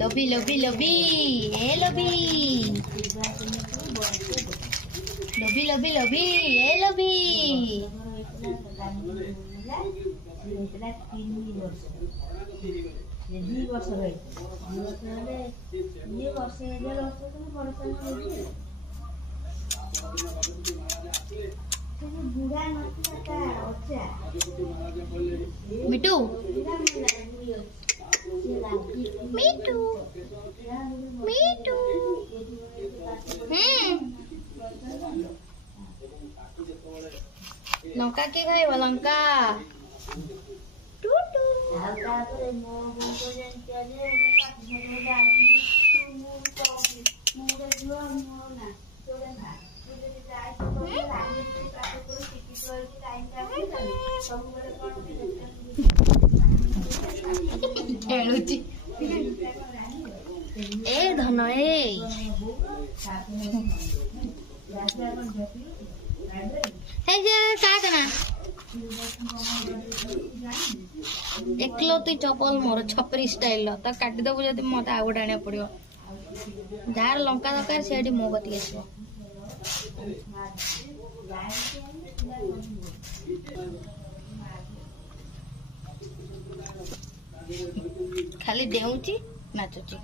लबी लबी लबी ए लबी लबी लबी लबी ए लबी मिटू मिटू मिटू लंका के खाइब लंका टूटू ए धन ए एकलो तु चपल मोर छपरी स्टाइल तो काटिदेबू जब मत आउ गोटे आने पड़ो जार लंका दरकार से मो कति आस खाली डेउची नाचुची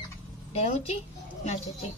डेउची नाचुची।